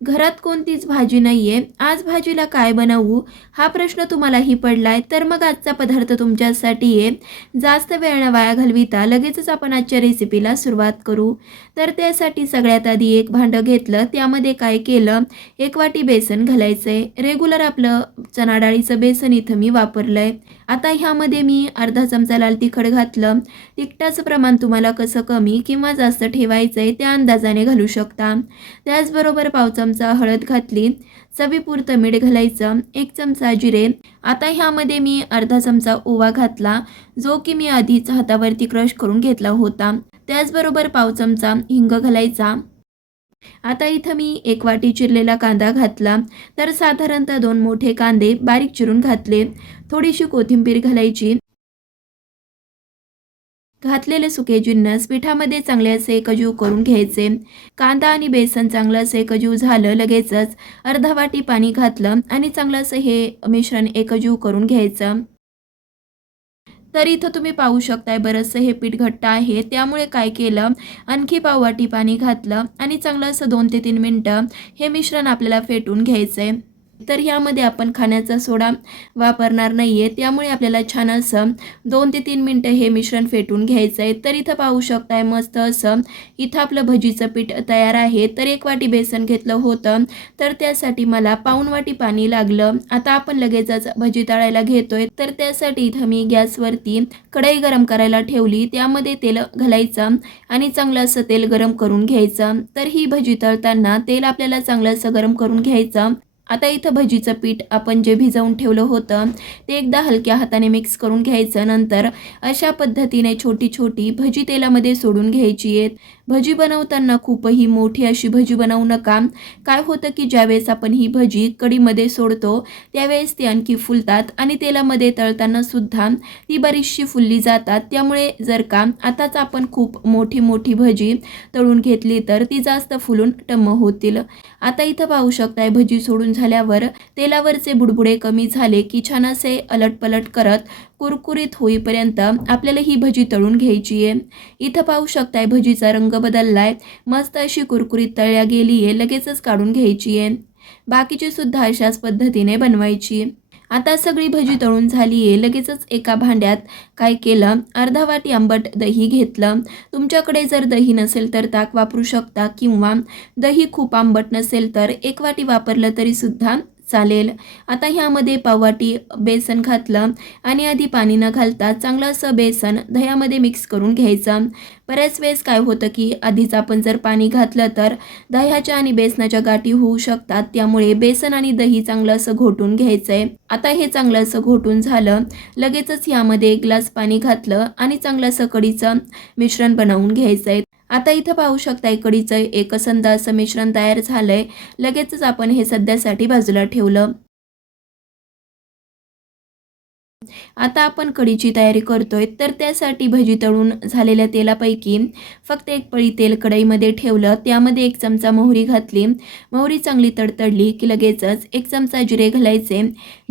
घरात कोणतीच भाजी नाही आहे आज भाजीला काय बनवू? हा प्रश्न तुम्हालाही पडलाय तर मग आजचा पदार्थ तुमच्यासाठी आहे. जास्त वेळ न वाया घालविता लगेचच आपण आजच्या रेसिपीला सुरुवात करू. तर त्यासाठी सगळ्यात आधी एक भांडं घेतलं त्यामध्ये काय केलं? एक वाटी बेसन आहे रेग्युलर आपलं चना डाळीचं बेसन इथं मी वापरलं आहे आता ह्यामध्ये मी अर्धा चमचा लाल तिखट घातलं. तिखटाचं प्रमाण तुम्हाला कसं कमी किंवा जास्त ठेवायचं आहे त्या अंदाजाने घालू शकता. त्याचबरोबर पाव चमचा हळद घातली चवीपुरतं मीठ घालायचं एक चमचा जिरे. आता ह्यामध्ये मी अर्धा चमचा ओवा घातला जो की मी आधीच हातावरती क्रश करून घेतला होता. त्याचबरोबर पाव चमचा हिंग घालायचा. आता इथं मी एक वाटी चिरलेला कांदा घातला तर साधारणतः दोन मोठे कांदे बारीक चिरून घातले. थोडीशी कोथिंबीर घालायची घातलेले सुके जिन्नस पिठामध्ये चांगले असे एकजीव करून घ्यायचे. कांदा आणि बेसन चांगलं असं एकजीव झालं लगेचच. अर्धा वाटी पाणी घातलं आणि चांगलं असं हे मिश्रण एकजीव करून घ्यायचं. तर इथं तुम्ही पाहू शकताय बरंचसं हे पीठ घट्ट आहे. त्यामुळे काय केलं? आणखी पाववाटी पाणी घातलं आणि चांगलं असं दोन ते तीन मिनटं हे मिश्रण आपल्याला फेटून घ्यायचं आहे तर ह्यामध्ये आपण खाण्याचा सोडा वापरणार नाही आहे त्यामुळे आपल्याला छान असं दोन ते तीन मिनटं हे मिश्रण फेटून घ्यायचं आहे. तर इथं पाहू शकताय मस्त असं इथं आपलं भजीचं पीठ तयार आहे. तर एक वाटी बेसन घेतलं होतं. तर त्यासाठी मला पाऊण वाटी पाणी लागलं. आता आपण लगेचच भजी तळायला घेतोय. तर त्यासाठी इथं मी गॅसवरती कढई गरम करायला ठेवली. त्यामध्ये तेल घालायचं आणि चांगलं असं तेल गरम करून घ्यायचं. तर ही भजी तळताना तेल आपल्याला चांगलं असं गरम करून घ्यायचं. आता इथं भजीचं पीठ आपण जे भिजवून ठेवलं होतं ते एकदा हलक्या हाताने मिक्स करून घ्यायचं. नंतर अशा पद्धतीने छोटी छोटी भजी तेलामध्ये सोडून घ्यायची आहेत. भजी बनवताना खूपही मोठी अशी भजी बनवू नका. काय होतं की ज्यावेळेस आपण ही भजी कडीमध्ये सोडतो त्यावेळेस ती आणखी फुलतात आणि तेलामध्ये तळताना सुद्धा ती बरीचशी फुलली जातात. त्यामुळे जर का आताच आपण खूप मोठी मोठी भजी तळून घेतली तर ती जास्त फुलून टम्म होतील. आता इथं पाहू शकताय भजी सोडून झाल्यावर तेलावरचे बुडबुडे कमी झाले की छान असे अलटपलट करत कुरकुरीत होईपर्यंत आपल्याला ही भजी तळून घ्यायची आहे इथं पाहू शकताय भजीचा रंग बदललाय. मस्त अशी कुरकुरीत तळल्या गेली आहे लगेचच काढून घ्यायची आहे बाकीची सुद्धा अशाच पद्धतीने बनवायची. आता सगळी भजी तळून झाली आहे लगेचच एका भांड्यात काय केलं? अर्धा वाटी आंबट दही घेतलं. तुमच्याकडे जर दही नसेल तर ताक वापरू शकता किंवा दही खूप आंबट नसेल तर एक वाटी वापरलं तरी सुद्धा चालेल. आता ह्यामध्ये पाववाटी बेसन घातलं आणि आधी पाणी न घालता चांगलं असं बेसन दह्यामध्ये मिक्स करून घ्यायचं. बऱ्याच वेळेस काय होतं की आधीच आपण जर पाणी घातलं तर दह्याच्या आणि बेसनाच्या गाठी होऊ शकतात. त्यामुळे बेसन आणि दही चांगलं असं घोटून घ्यायचं आहे आता हे चांगलं असं घोटून झालं. लगेचच ह्यामध्ये एक ग्लास पाणी घातलं आणि चांगलं असं कढीचं मिश्रण बनवून घ्यायचं आहे आता इथं पाहू शकताय कढीचं एकसंध असं मिश्रण तयार झालंय. लगेचच आपण हे सध्यासाठी बाजूला ठेवलं. आता आपण कढीची तयारी करतोय तर त्यासाठी भजी तळून झालेल्या तेलापैकी फक्त एक पळी तेल कढईमध्ये ठेवलं. त्यामध्ये एक चमचा मोहरी घातली. मोहरी चांगली तडतडली की लगेचच एक चमचा जिरे घालायचे.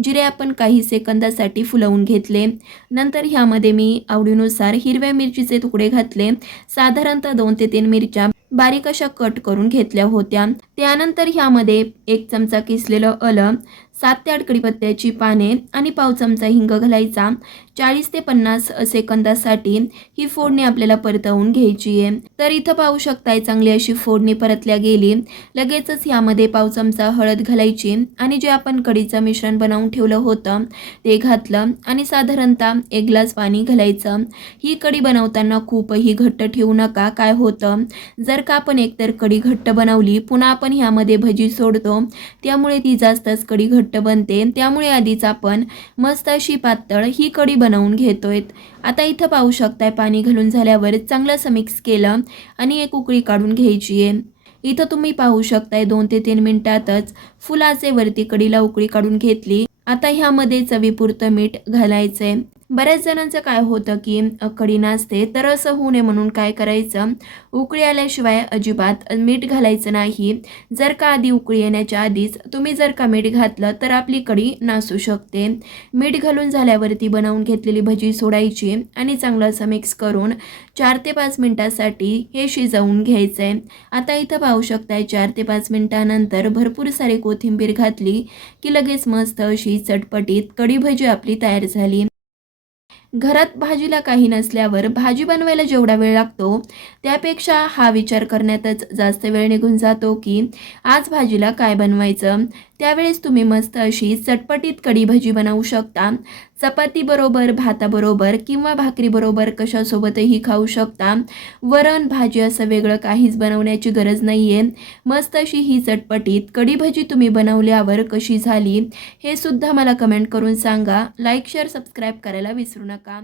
जिरे आपण काही सेकंदासाठी फुलवून घेतले. नंतर ह्यामध्ये मी आवडीनुसार हिरव्या मिरचीचे तुकडे घातले. साधारणतः दोन ते तीन मिरच्या बारीक अशा कट करून घेतल्या होत्या. त्यानंतर ह्यामध्ये एक चमचा किसलेलं अलं सात ते आठ कडीपत्त्याची पाने आणि पाव चमचा हिंग घालायचा. चाळीस ते पन्नास सेकंदासाठी ही फोडणी आपल्याला परतवून घ्यायची आहे. तर इथं पाहू शकताय चांगली अशी फोडणी परतल्या गेली. लगेचच यामध्ये पाव चमचा हळद घालायची आणि जे आपण कढीचं मिश्रण बनवून ठेवलं होतं ते घातलं आणि साधारणतः एक ग्लास पाणी घालायचं. ही कढी बनवताना खूपही घट्ट ठेवू नका. काय होतं? जर का आपण एकतर कढी घट्ट बनवली पुन्हा आपण ह्यामध्ये भजी सोडतो त्यामुळे ती जास्तच कढी घट्ट बनते. त्यामुळे आधीच आपण मस्त अशी पातळ ही कढी बनवून घेतोय आता इथं पाहू शकताय पाणी घालून झाल्यावर चांगलं मिक्स केलं आणि एक उकळी काढून घ्यायची आहे इथं तुम्ही पाहू शकताय दोन ते तीन मिनिटातच फुलाचे वरती कडीला उकळी काढून घेतली. आता ह्यामध्ये चवीपुरतं मीठ घालायचंय. बऱ्याच जणांचं काय होतं की कढी नाचते तर असं होऊ नये म्हणून काय करायचं? उकळी आल्याशिवाय अजिबात मीठ घालायचं नाही. जर का आधी उकळी येण्याच्या आधीच तुम्ही जर का मीठ घातलं तर आपली कढी नासू शकते. मीठ घालून झाल्यावरती बनवून घेतलेली भजी सोडायची आणि चांगलं असं मिक्स करून चार ते पाच मिनटासाठी हे शिजवून घ्यायचं आहे आता इथं पाहू शकताय चार ते पाच मिनटानंतर भरपूर सारी कोथिंबीर घातली की लगेच मस्त अशी चटपटीत कढी भजी आपली तयार झाली. घरात भाजीला काही नसल्यावर भाजी बनवायला जेवढा वेळ लागतो त्यापेक्षा हा विचार करण्यातच जास्त वेळ निघून जातो की आज भाजीला काय बनवायचं? त्यावेळेस तुम्ही मस्त अशी चटपटीत कढी भजी बनवू शकता. चपातीबरोबर भाताबरोबर किंवा भाकरीबरोबर कशासोबतही खाऊ शकता. वरण भाजी असं वेगळं काहीच बनवण्याची गरज नाही आहे मस्त अशी ही चटपटीत कढी भजी तुम्ही बनवल्यावर कशी झाली हे सुद्धा मला कमेंट करून सांगा. लाईक शेअर सबस्क्राईब करायला विसरू नका.